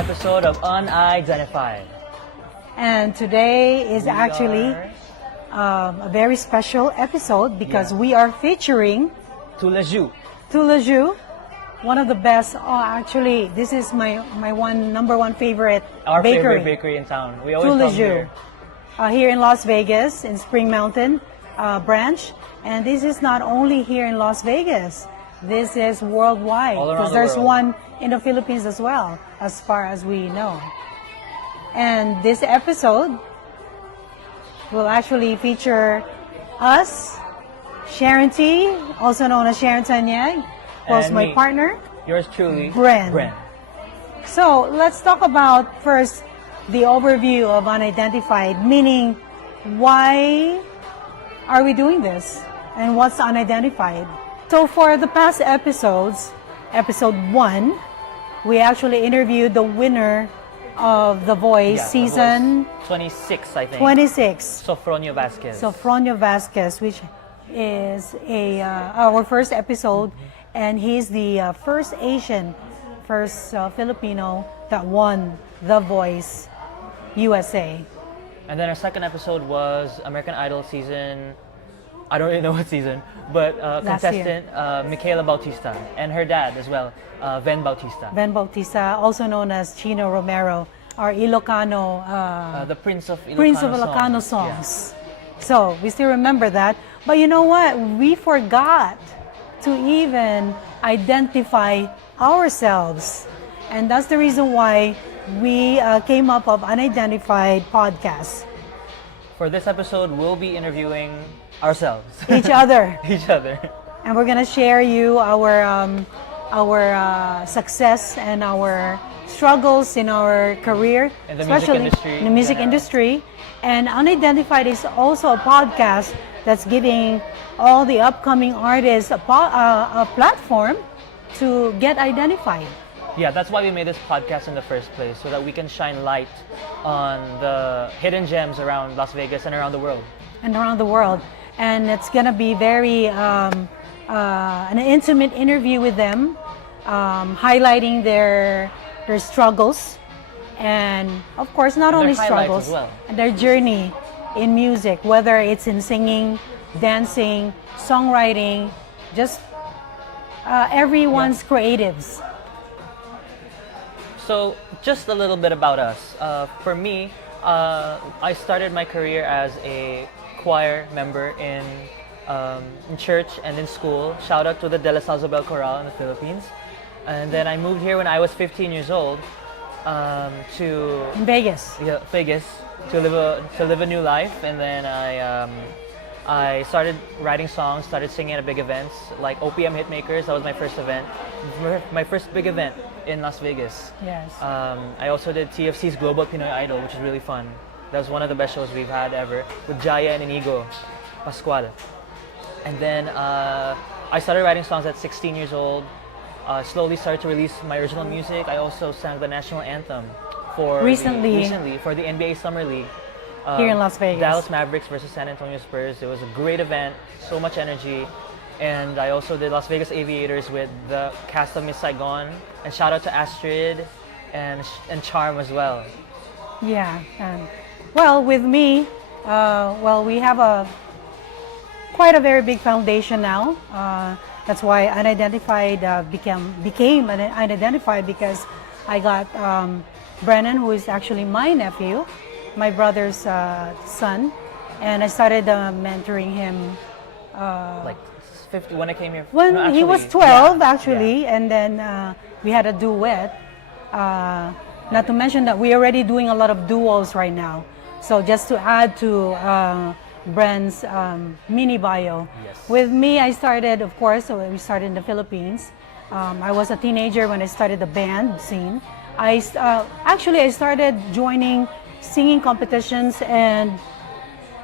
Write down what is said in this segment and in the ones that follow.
episode of Unidentified. And today is actually a very special episode because we are featuring Tulaju, one of the best. Oh, actually, this is my number one favorite our bakery. favorite bakery in town. We always come here. Here in Las Vegas, in Spring Mountain branch. And this is not only here in Las Vegas. This is worldwide because there's one in the Philippines as well, as far as we know. And this episode will actually feature us, Sharon T, also known as Sharon T, plus my partner, yours truly, Brenn. So let's talk about first the overview of Unidentified, meaning why are we doing this and what's Unidentified? So for the past episodes, episode 1, we actually interviewed the winner of The Voice season 26, I think. 26. Sofronio Vasquez, which is our first episode, and he's the first Asian, first Filipino that won The Voice USA. And then our second episode was American Idol season, I don't really know what season, but contestant Michaela Bautista and her dad as well, Ven Bautista. Also known as Chino Romero, our Ilocano, the Prince of Ilocano songs. Yeah. So we still remember that. But you know what? We forgot to even identify ourselves. And that's the reason why we came up with Unidentified podcast. For this episode, we'll be interviewing ourselves. Each other. And we're gonna share you our success and our struggles in our career, in the especially music industry, in the music industry. And Unidentified is also a podcast that's giving all the upcoming artists a platform to get identified. Yeah, that's why we made this podcast in the first place, so that we can shine light on the hidden gems around Las Vegas and around the world. And it's gonna be very an intimate interview with them, highlighting their struggles, and of course not only struggles, and their journey in music, whether it's in singing, dancing, songwriting, just everyone's creatives. So just a little bit about us. For me, I started my career as a choir member in church and in school. Shout out to the De La Salle Zobel Chorale in the Philippines. And then I moved here when I was 15 years old to Vegas. Yeah, Vegas to live a new life. And then I started writing songs, started singing at big events like OPM Hitmakers. That was my first event, my first big event in Las Vegas. Yes. I also did TFC's Global Pinoy Idol, which is really fun. That was one of the best shows we've had ever, with Jaya and Inigo Pascual. And then I started writing songs at 16 years old. Slowly started to release my original music. I also sang the national anthem for recently for the NBA Summer League. Here in Las Vegas. Dallas Mavericks versus San Antonio Spurs. It was a great event, so much energy. And I also did Las Vegas Aviators with the cast of Miss Saigon. And shout out to Astrid and Charm as well. Yeah. Well, with me, we have quite a very big foundation now. That's why Unidentified became Unidentified, because I got Brennan, who is actually my nephew, my brother's son, and I started mentoring him. Like 50 when I came here. When he was 12, actually, and then we had a duet. Not to mention that we're already doing a lot of duos right now. So just to add to Brenn's mini bio. Yes. With me, I started, of course, we started in the Philippines. I was a teenager when I started the band scene. I started joining singing competitions and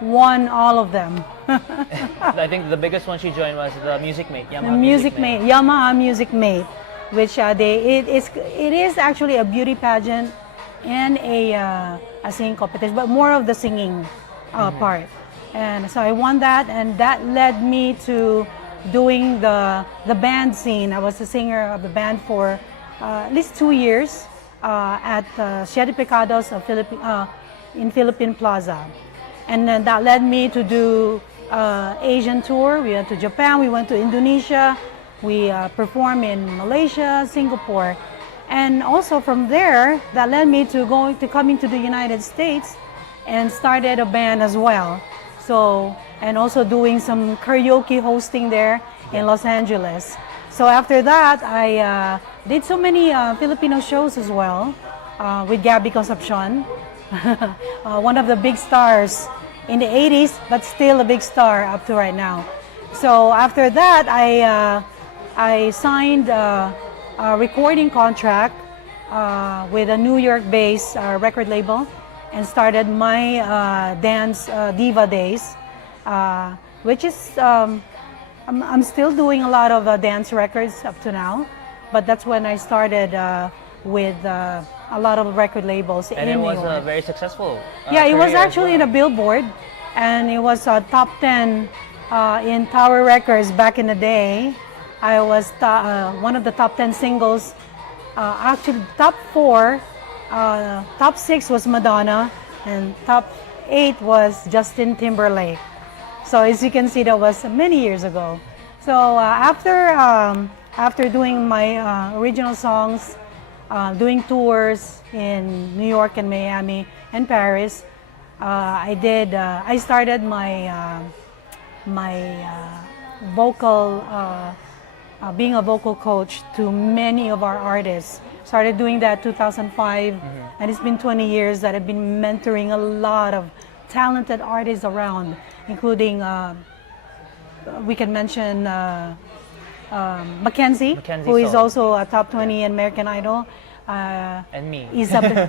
won all of them. I think the biggest one she joined was the Music Mate, Yamaha Music Mate, which it is actually a beauty pageant and a singing competition, but more of the singing part. And so I won that, and that led me to doing the band scene. I was the singer of the band for at least 2 years, at Siete Pecados of in Philippine Plaza. And then that led me to do Asian tour. We went to Japan, we went to Indonesia, we performed in Malaysia, Singapore. And also from there, that led me to coming to the United States and started a band as well. So, and also doing some karaoke hosting there in Los Angeles. So after that, I did so many Filipino shows as well with Gabby Concepcion, one of the big stars in the 80s, but still a big star up to right now. So after that, I signed a recording contract with a New York-based record label and started my dance diva days, which is I'm still doing a lot of dance records up to now, but that's when I started with a lot of record labels and in New York. And it was very successful. Yeah, it was actually in a Billboard, and it was top 10 in Tower Records back in the day. I was one of the top 10 singles. Actually, top 4, top 6 was Madonna, and top 8 was Justin Timberlake. So as you can see, that was many years ago. So after doing my original songs, doing tours in New York and Miami and Paris, I started my vocal, being a vocal coach to many of our artists. Started doing that 2005, and it's been 20 years that I've been mentoring a lot of talented artists around, including, we can mention Mackenzie, who is also a top 20 in American Idol. And me. Isabel.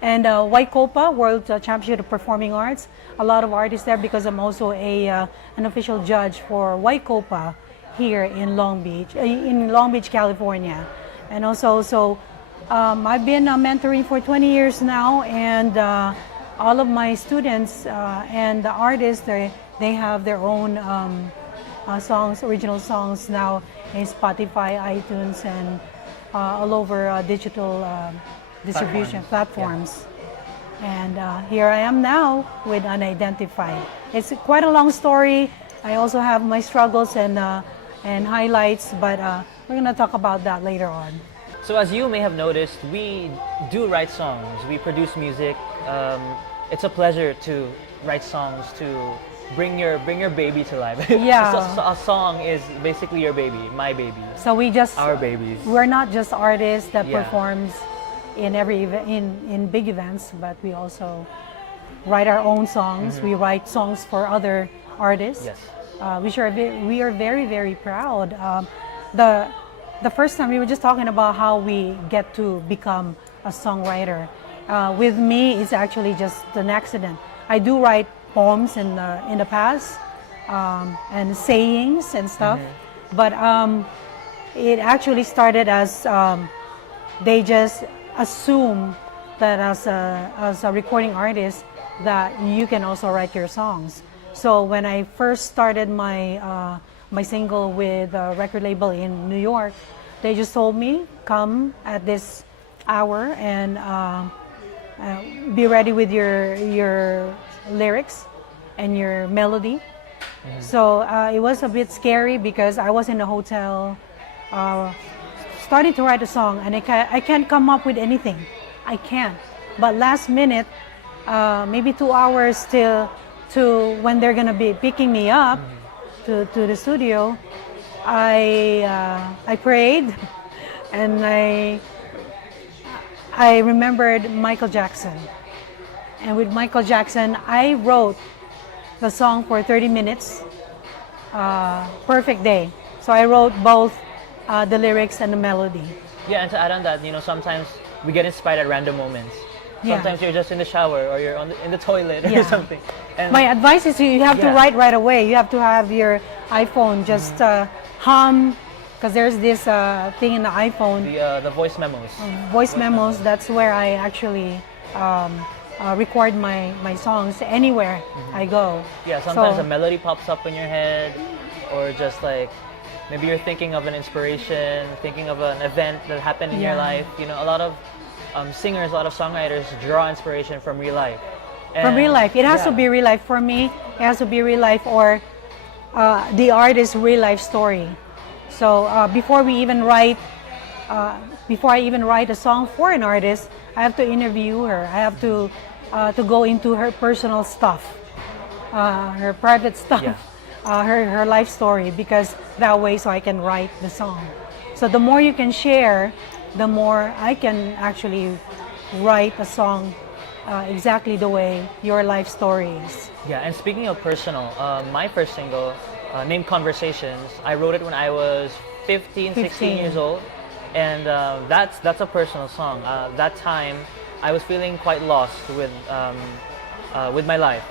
And Waikopa, World Championship of Performing Arts. A lot of artists there because I'm also an official judge for Waikopa here in Long Beach, California. And also, I've been mentoring for 20 years now, and all of my students and the artists, they have their own songs, original songs now in Spotify, iTunes, and all over digital distribution platforms. And here I am now with Unidentified. It's quite a long story. I also have my struggles and highlights, but we're going to talk about that later on. So as you may have noticed, we do write songs, we produce music. It's a pleasure to write songs to bring your baby to life. Yeah. So a song is basically your baby, my baby. So our babies. We're not just artists that performs in in big events, but we also write our own songs. We write songs for other artists. Yes. We are very, very proud. The first time we were just talking about how we get to become a songwriter. With me, it's actually just an accident. I do write poems in the past and sayings and stuff, but it actually started as they just assume that as a recording artist that you can also write your songs. So when I first started my single with a record label in New York, they just told me, come at this hour and be ready with your lyrics and your melody. So it was a bit scary because I was in a hotel starting to write a song, and I can't come up with anything. I can't. But last minute, maybe 2 hours to when they're gonna be picking me up to the studio, I prayed, and I remembered Michael Jackson. And with Michael Jackson, I wrote the song for 30 minutes, Perfect Day. So I wrote both the lyrics and the melody. Yeah, and to add on that, sometimes we get inspired at random moments. Sometimes you're just in the shower or you're in the toilet or something. And my advice is you have to write right away. You have to have your iPhone just hum, because there's this thing in the iPhone. The voice memos. Voice memos, that's where I actually record my songs anywhere I go. Yeah, sometimes a melody pops up in your head, or just like maybe you're thinking of an inspiration, thinking of an event that happened in your Yeah. life. You know, a lot of singers, a lot of songwriters draw inspiration from real life. From real life. It has to yeah. be real life. For me, it has to be real life or the artist's real life story. So before I even write a song for an artist, I have to interview her. I have to go into her personal stuff, her private stuff, Yeah. her life story, because that way so I can write the song. So the more you can share, the more I can actually write a song exactly the way your life story is. Yeah, and speaking of personal, my first single, named Conversations, I wrote it when I was 15, 16 15. years old. And that's a personal song. That time, I was feeling quite lost with my life.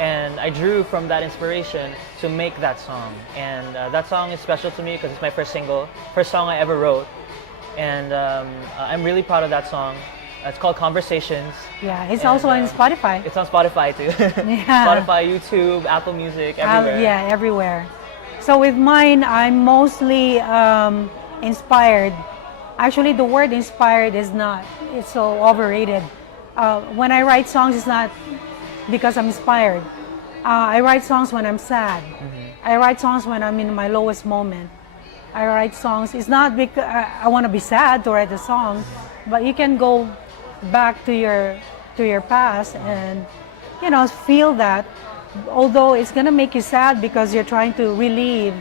And I drew from that inspiration to make that song. And that song is special to me because it's my first single, first song I ever wrote. And I'm really proud of that song. It's called Conversations. Yeah, it's And, also on Spotify. It's on Spotify too. Yeah. Spotify, YouTube, Apple Music, everywhere. Yeah, everywhere. So with mine, I'm mostly inspired. Actually, the word inspired is not, it's so overrated. When I write songs, it's not because I'm inspired. I write songs when I'm sad. I write songs when I'm in my lowest moment. I write songs, it's not because I want to be sad to write a song, but you can go back to your past and feel that, although it's gonna make you sad because you're trying to relieve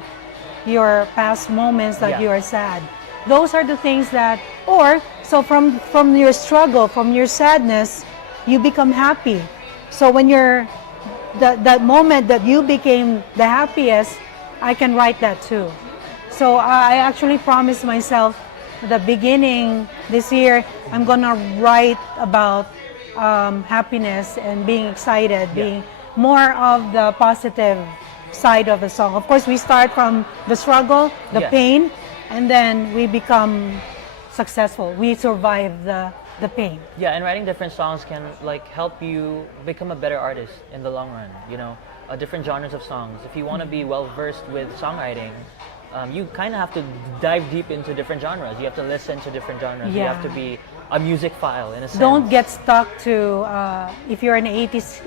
your past moments that Yeah. you are sad. Those are the things that, or so from your struggle, from your sadness, you become happy. So when you're that moment that you became the happiest, I can write that too. So I actually promised myself at the beginning this year, I'm gonna write about happiness and being excited, being more of the positive side of the song. Of course, we start from the struggle, the Yeah. pain, and then we become successful. We survive the pain. Yeah, and writing different songs can like help you become a better artist in the long run. You know, different genres of songs. If you want to be well versed with songwriting, you kind of have to dive deep into different genres. You have to listen to different genres. You Yeah. have to be a music file in a sense. Don't get stuck to, if you're an 80s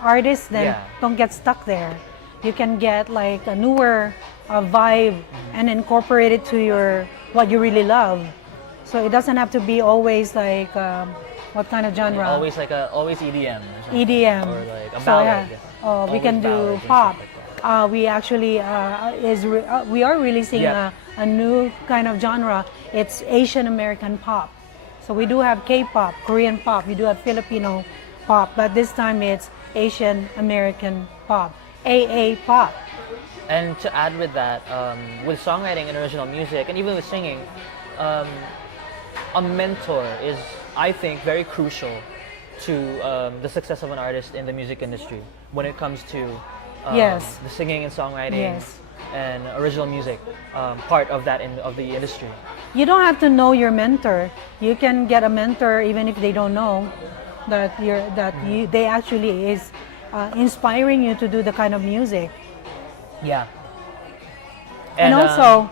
artist, then Yeah. don't get stuck there. You can get like a newer vibe and incorporate it to what you really love. So it doesn't have to be always like, what kind of genre? Always always EDM. Or something. EDM. Or like a So, ballad. yeah. We Always can do ballads and pop. stuff like that. We actually we are releasing Yeah. a new kind of genre. It's Asian American pop. So we do have K-pop, Korean pop. We do have Filipino pop, but this time it's Asian American pop, AA pop. And to add with that, with songwriting and original music, and even with singing, a mentor is, I think, very crucial to the success of an artist in the music industry when it comes to Yes. the singing and songwriting Yes. and original music part of that of the industry. You don't have to know your mentor. You can get a mentor even if they don't know that they actually is inspiring you to do the kind of music. Yeah. And also,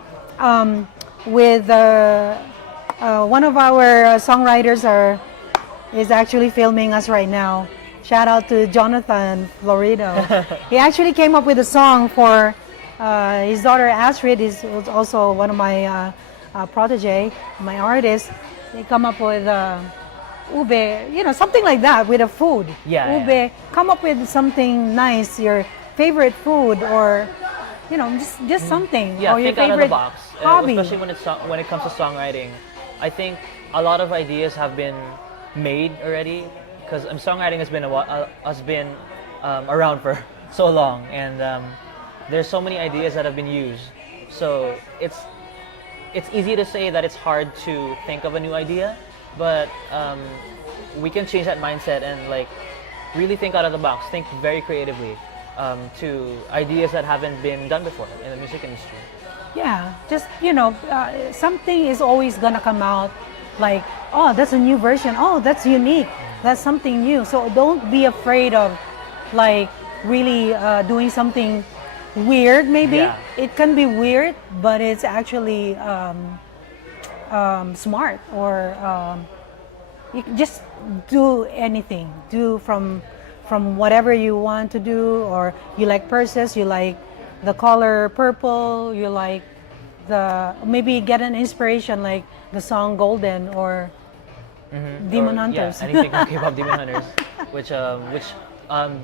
with one of our songwriters is actually filming us right now. Shout out to Jonathan Florido. He actually came up with a song for his daughter Astrid. Is also one of my protege, my artists. They come up with ube, something like that with a food. Yeah, Ube, yeah. come up with something nice, your favorite food, or just something. Yeah, or your think out of the favorite box, hobby. especially when it comes to songwriting. I think a lot of ideas have been made already because songwriting has been around for so long, and there's so many ideas that have been used. So it's easy to say that it's hard to think of a new idea, but we can change that mindset and like really think out of the box, think very creatively to ideas that haven't been done before in the music industry. Yeah, just something is always gonna come out like, oh, that's a new version. Oh, that's unique. That's something new. So don't be afraid of like really doing something weird, maybe. Yeah. It can be weird, but it's actually smart, or you can just do anything. Do from whatever you want to do, or you like purses, you like the color purple, you like maybe get an inspiration like the song Golden or Demon Hunters. Yeah, anything from K-pop Demon Hunters, which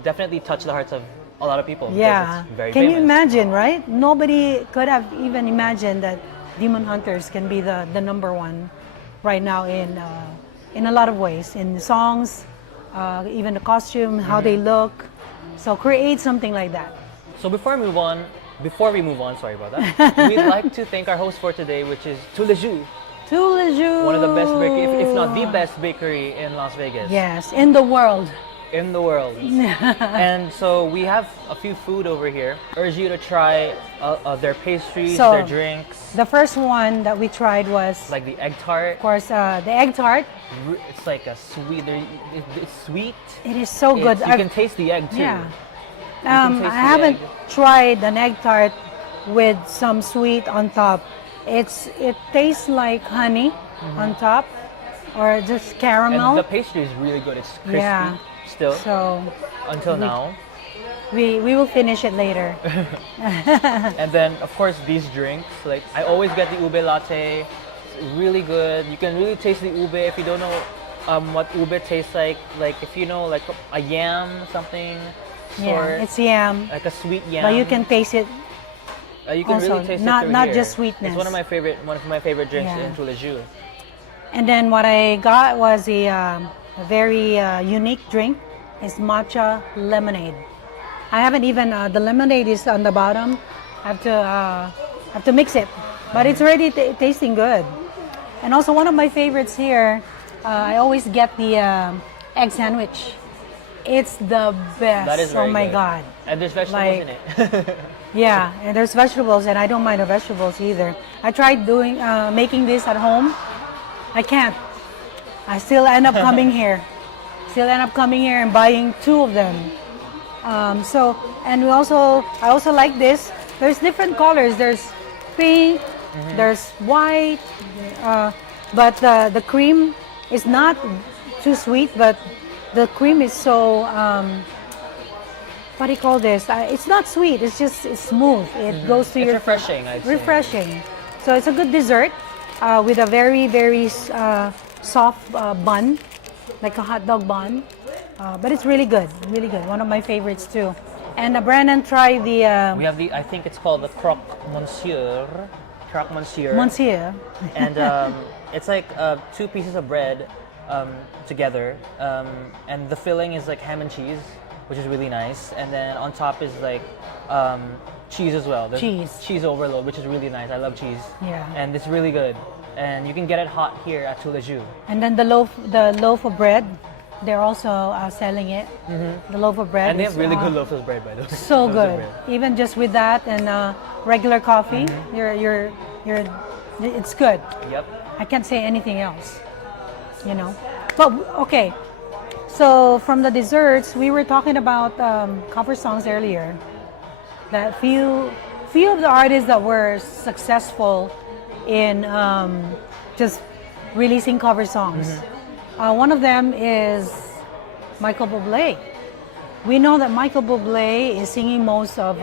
definitely touched the hearts of a lot of people. Because Yeah. it's very Can you famous. imagine, right? Nobody could have even imagined that Demon Hunters can be the number one right now in a lot of ways, in songs, even the costume, how they look. So create something like that. So before we move on, sorry about that. We'd like to thank our host for today, which is Tuleju, Tuleju. one of the best bakery, if not the best bakery in Las Vegas. Yes, in the world. In the world. And so we have a few food over here. Urge you to try their pastries, So, their drinks, The first one that we tried was, like the egg tart. of course, the egg tart. It's like a sweet. It's sweet. It is so good. You can taste the egg too. Yeah. can taste I the haven't egg. tried an egg tart with some sweet on top. It tastes like honey on top, or just caramel. And the pastry is really good. It's crispy Yeah. still So until now. we will finish it later. And then of course these drinks. Like I always get the ube latte. It's really good. You can really taste the ube if you don't know what ube tastes like. Like if you know like a yam something. Yeah, it's yam, like a sweet yam. but you can taste it. You can also, really taste not- it through not here. just sweetness. It's one of my favorite drinks Yeah. in Tuleju. And then what I got was a very unique drink. It's matcha lemonade. I haven't even the lemonade is on the bottom. I have to mix it, but it's already tasting good. And also one of my favorites here, I always get the egg sandwich. It's the best. That is very oh my good. god. And there's vegetables in it. Yeah, and there's vegetables, and I don't mind the vegetables either. I tried making this at home. I can't. I still end up coming here. And buying 2 of them. And I also like this. There's different colors. There's pink, there's white, but the cream is not too sweet, but the cream is so, what do you call this? It's not sweet, it's smooth. It goes to It's your... refreshing, I'd say. Refreshing. So it's a good dessert with a very, very soft bun, like a hot dog bun. But it's really good, really good. One of my favorites too. And Brennan tried the... We have I think it's called the croque monsieur. Croque monsieur. Monsieur. And it's like 2 pieces of bread together. And the filling is like ham and cheese, which is really nice. And then on top is like cheese as well. There's cheese overload, which is really nice. I love cheese. Yeah. And it's really good. And you can get it hot here at Tuleju. And then the loaf of bread, they're also selling it. The loaf of bread. And they is, have really good loaves of bread, by the way. So Loaves of good. bread. Even just with that and regular coffee, it's good. Yep. I can't say anything else, you know. But okay, so from the desserts, we were talking about cover songs earlier. That few of the artists that were successful in just releasing cover songs. One of them is Michael Bublé. We know that Michael Bublé is singing most of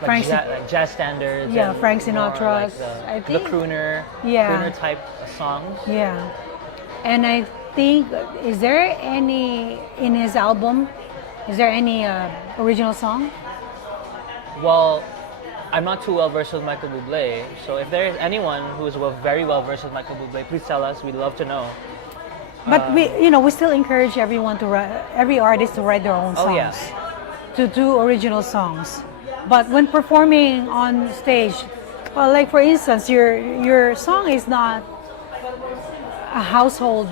Frank Like jazz standards. Yeah, and Frank more Sinatra's, Like I the think. crooner, Yeah. crooner type songs. Yeah, and I think, is there any in his album? Is there any original song? Well, I'm not too well versed with Michael Bublé, so if there is anyone who is very well versed with Michael Bublé, please tell us. We'd love to know. But we still encourage everyone every artist to write their own songs, Oh, yeah. to do original songs. But when performing on stage, well, like for instance, your song is not a household,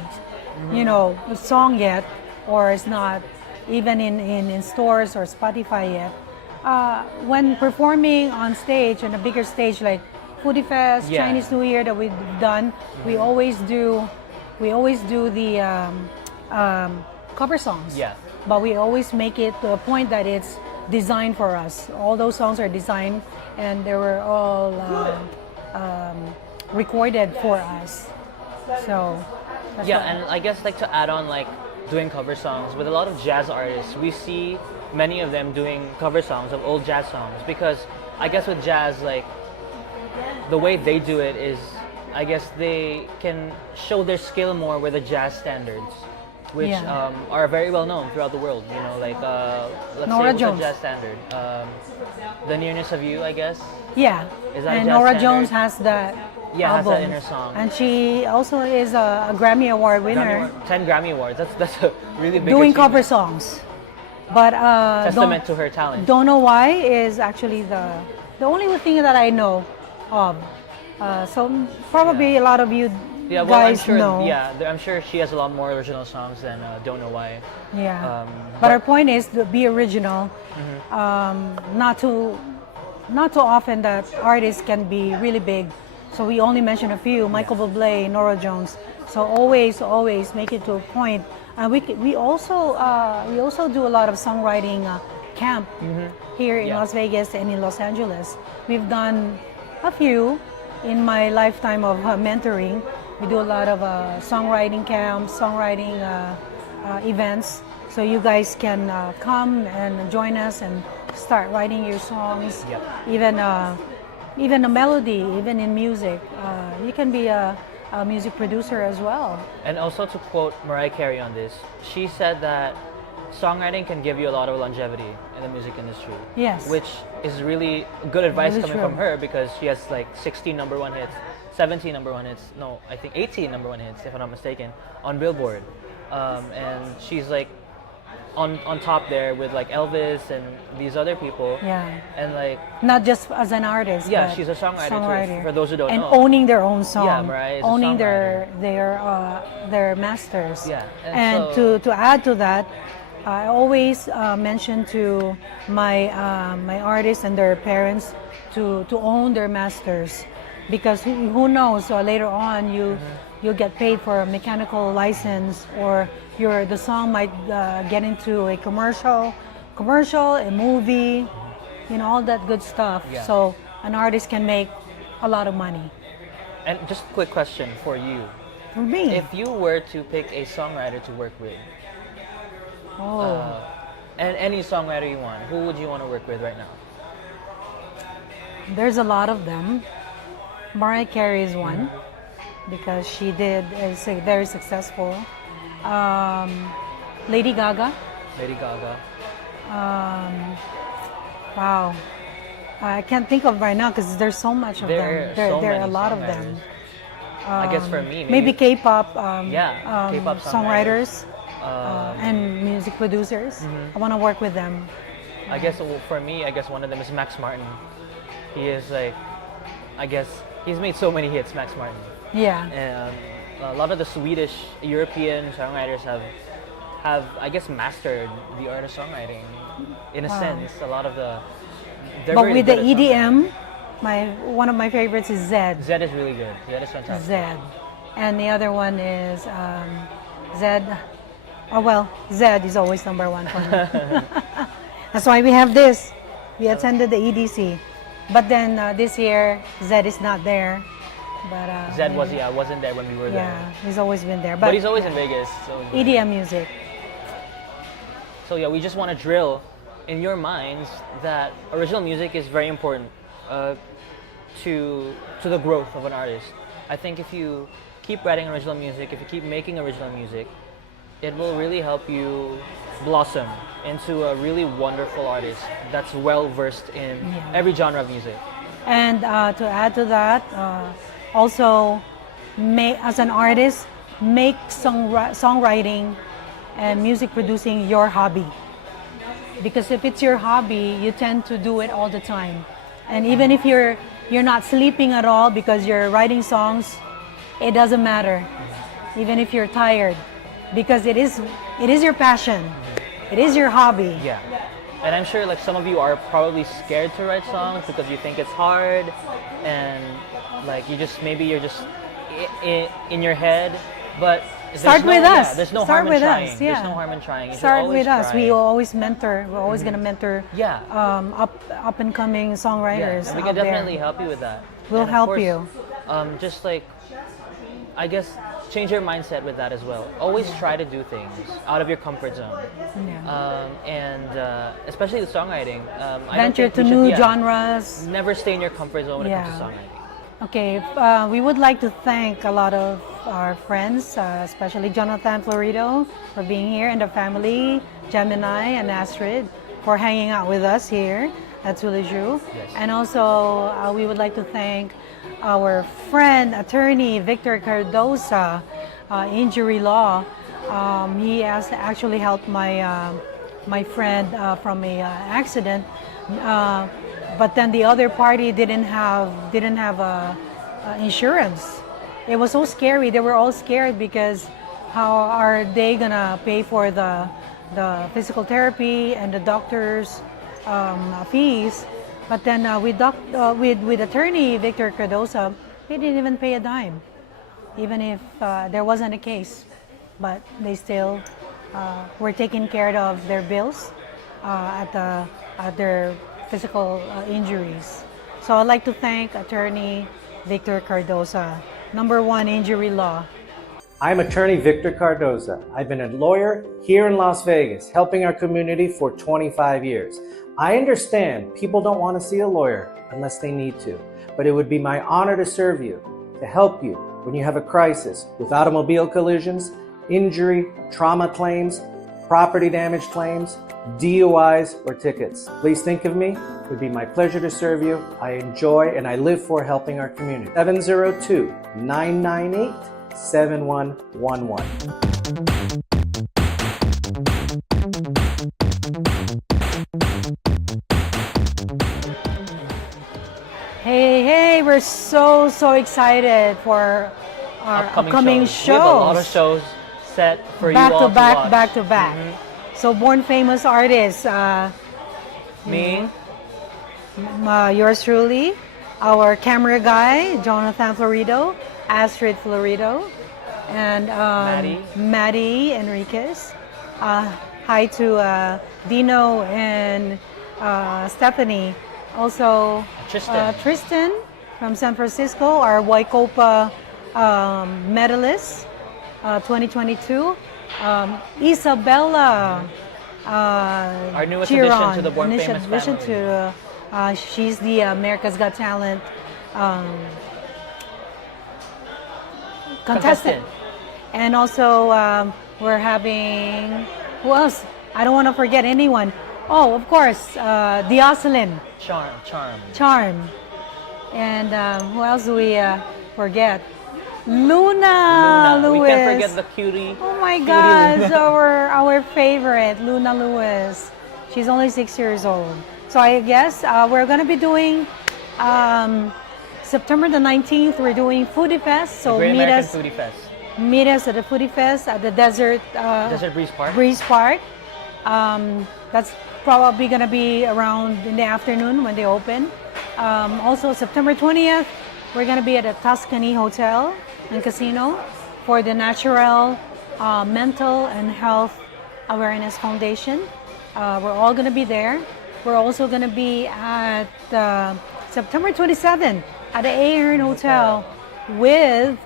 song yet, or it's not even in stores or Spotify yet. When performing on stage, on a bigger stage like Foodie Fest, Yeah. Chinese New Year that we've done, we always do the cover songs. Yeah. But we always make it to a point that it's designed for us. All those songs are designed, and they were all recorded for us. So that's Yeah, why- and I guess like to add on like doing cover songs with a lot of jazz artists, we see many of them doing cover songs of old jazz songs because I guess with jazz like the way they do it is I guess they can show their skill more with the jazz standards, which Yeah. are very well known throughout the world. You know, like let's Nora say what's Jones. a jazz standard. The Nearness of You, I guess. yeah. Is that a And jazz Nora standard? Jones has that Yeah, has album. that in her song. And she also is a Grammy Award winner 10 Grammy Awards. That's a really big doing cover achievement. songs. But Testament to her talent. Don't Know Why is actually the only thing that I know of. So probably a lot of you Yeah, well, guys I'm sure. know. Yeah, I'm sure she has a lot more original songs than Don't Know Why. Yeah. Um, but our point is to be original. Not too often that artists can be really big. So we only mention a few: Michael Bublé, Nora Jones. So always make it to a point. We also do a lot of songwriting camp here in Yeah. Las Vegas and in Los Angeles. We've done a few in my lifetime of mentoring. We do a lot of songwriting camps, songwriting events. So you guys can come and join us and start writing your songs. Yep. Even a melody, even in music. You can be a music producer as well. And also to quote Mariah Carey on this, she said that songwriting can give you a lot of longevity in the music industry. Yes. Which is really good advice Really coming true. from her because she has like 16 number one hits, 17 number one hits, no, I think 18 number one hits if I'm not mistaken, on Billboard. And she's like on top there with like Elvis and these other people. Yeah. And like, Not just as an artist. yeah, but she's a songwriter too, for those who don't and know. owning their own song. Yeah, Mariah is a owning their masters. Yeah, and And so- to add to that, I always mention to my artists and their parents to own their masters, because who knows, later on you'll get paid for a mechanical license, or the song might get into a commercial, a movie, all that good stuff. Yeah. So an artist can make a lot of money. And just a quick question for you. For me, If you were to pick a songwriter to work with, and any songwriter you want, who would you want to work with right now? there's a lot of them. Mariah Carey is one, because she is very successful. Lady Gaga. Lady Gaga. Wow. I can't think of right now because there's so much of There them. are so There are a many lot of songwriters. them. I guess for me, Maybe K-pop, K-pop songwriters and music producers. I want to work with them. I guess for me, I guess one of them is Max Martin. He is like, I guess he's made so many hits, Max Martin. Yeah. And a lot of the Swedish, European songwriters have I guess mastered the art of songwriting in a sense. A lot of they're But really with the good at songwriting. EDM, one of my favorites is Zed. Zed is really good. Zed is fantastic. Zed. And the other one is Zed. Oh, well, Zed is always number one for me. That's why we have this. We attended the EDC. But then this year, Zed is not there. But Zed wasn't there when we were yeah, there. he's always been there. But he's always in Vegas. So EDM music. So yeah, we just want to drill in your minds that original music is very important to the growth of an artist. I think if you keep writing original music, if you keep making original music, it will really help you blossom into a really wonderful artist that's well versed in every genre of music. And to add to that, also, as an artist, make songwriting and music producing your hobby. Because if it's your hobby, you tend to do it all the time. And even if you're not sleeping at all because you're writing songs, it doesn't matter. Even if you're tired, because it is your passion. It is your hobby. Yeah. And I'm sure like some of you are probably scared to write songs because you think it's hard and like you're just in your head, but Start with us. Yeah, there's no Start harm in with trying. us. Yeah. There's no harm in trying. You should Start always with us. try. We always mentor. We're always gonna mentor. Yeah. Up and coming songwriters. Yeah, and we out can there. definitely help you with that. We'll And of help course, you. Just like, I guess, change your mindset with that as well. Always try to do things out of your comfort zone. Yeah. Especially with songwriting. Venture to new genres. Never stay in your comfort zone when it comes to Yeah. songwriting. Okay, we would like to thank a lot of our friends, especially Jonathan Florido for being here, and the family, Gemini and Astrid, for hanging out with us here at Tuliju. Yes. And also, we would like to thank our friend, attorney Victor Cardosa, injury law. He has actually helped my friend from a accident. But then the other party didn't have insurance. It was so scary. They were all scared because how are they gonna pay for the physical therapy and the doctor's fees? But then with attorney Victor Cardosa, they didn't even pay a dime, even if there wasn't a case. But they still were taking care of their bills at their physical injuries. So I'd like to thank attorney Victor Cardosa, #1 injury law. I'm attorney Victor Cardoza. I've been a lawyer here in Las Vegas, helping our community for 25 years. I understand people don't want to see a lawyer unless they need to, but it would be my honor to serve you, to help you when you have a crisis with automobile collisions, injury, trauma claims, property damage claims, DUIs, or tickets. Please think of me. It would be my pleasure to serve you. I enjoy and I live for helping our community. 702-998-7111. Hey, we're so excited for our upcoming shows. We have a lot of shows set for back you all to back, watch. back to back. So born famous artists, Me, yours truly, our camera guy, Jonathan Florido, Astrid Florido, and Maddie Enriquez. Hi to Dino and Stephanie. Also, Tristan from San Francisco, our Waikopa medalist, 2022. Isabella, our newest Chiron, addition to the Born Famous addition family. to, she's the America's Got Talent contestant. And also, we're having, who else? I don't want to forget anyone. Oh, of course, Diocelyn. Charm. And who else do we forget? Luna Lewis. We can't forget the cutie. Oh my God, our favorite, Luna Lewis. She's only 6 years old. So I guess we're gonna be doing September the 19th. We're doing Foodie Fest. So Great American Foodie Fest. Meet us at the Foodie Fest at the Desert Breeze Park. That's probably gonna be around in the afternoon when they open. Also September 20th, we're gonna be at the Tuscany Hotel and Casino for the Natural Mental and Health Awareness Foundation. We're all gonna be there. We're also gonna be at September 27th at the Ahern Hotel with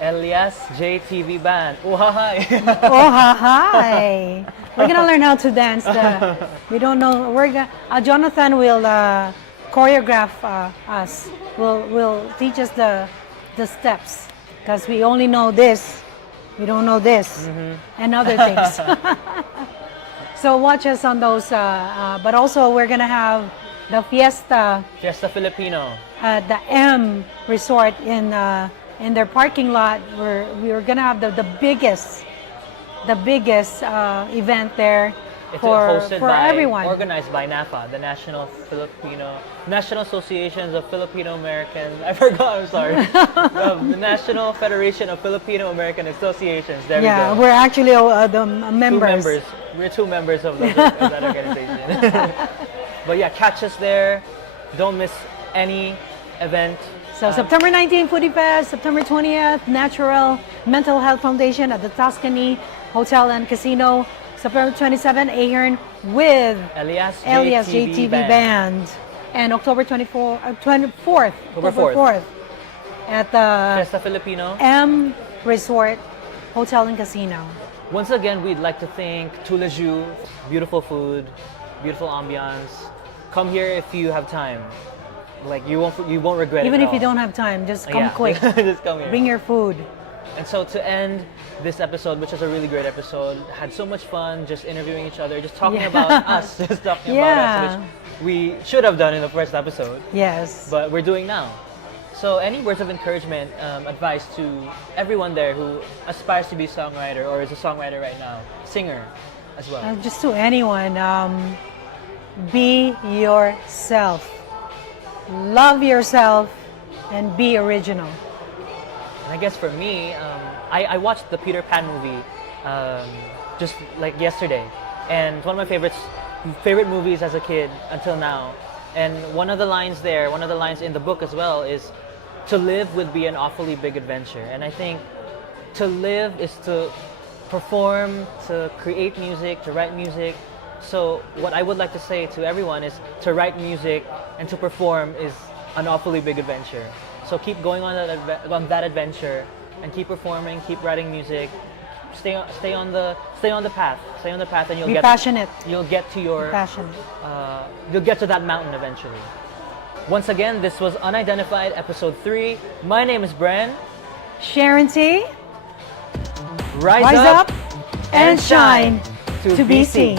Elias JTV Band. Oh hi. Oh hi. We're gonna learn how to dance. We don't know. Jonathan will choreograph us. Will teach us the steps because we only know this. We don't know this and other things. So watch us on those. But also we're gonna have the Fiesta Filipino. The M Resort in their parking lot. We're gonna have the biggest event there for everyone. Organized by NAFA, the National Associations of Filipino American. I forgot. I'm sorry. The National Federation of Filipino American Associations. There we go. Yeah, we're actually the members. We're 2 members of that organization. But yeah, catch us there. Don't miss any event. So September 19th, Foodie Fest. September 20th, Natural Mental Health Foundation at the Tuscany Hotel and Casino. September 27th, Ahern with Elias JTV Band. And October 24th at the Fiesta Filipino. M Resort Hotel and Casino. Once again, we'd like to thank Tulaju. Beautiful food, beautiful ambiance. Come here if you have time. Like you won't regret Even it. if you don't have time, just come quick. Just come here. Bring your food. And so to end this episode, which is a really great episode, had so much fun just interviewing each other, just talking about us, just talking about us, which we should have done in the first episode. Yes. But we're doing now. So any words of encouragement, advice to everyone there who aspires to be a songwriter or is a songwriter right now, singer as well? Just to anyone, be yourself. Love yourself and be original. And I guess for me, I watched the Peter Pan movie just like yesterday, and it's one of my favorite movies as a kid until now. And one of the lines in the book as well is, to live would be an awfully big adventure. And I think to live is to perform, to create music, to write music. So what I would like to say to everyone is to write music and to perform is an awfully big adventure. So keep going on that adventure and keep performing, keep writing music. Stay on the path, and you'll Be get passionate. You'll get to your Be passionate. You'll get to that mountain eventually. Once again, this was Unidentified episode 3. My name is Brenn. Sharon T. Rise up and shine to be seen.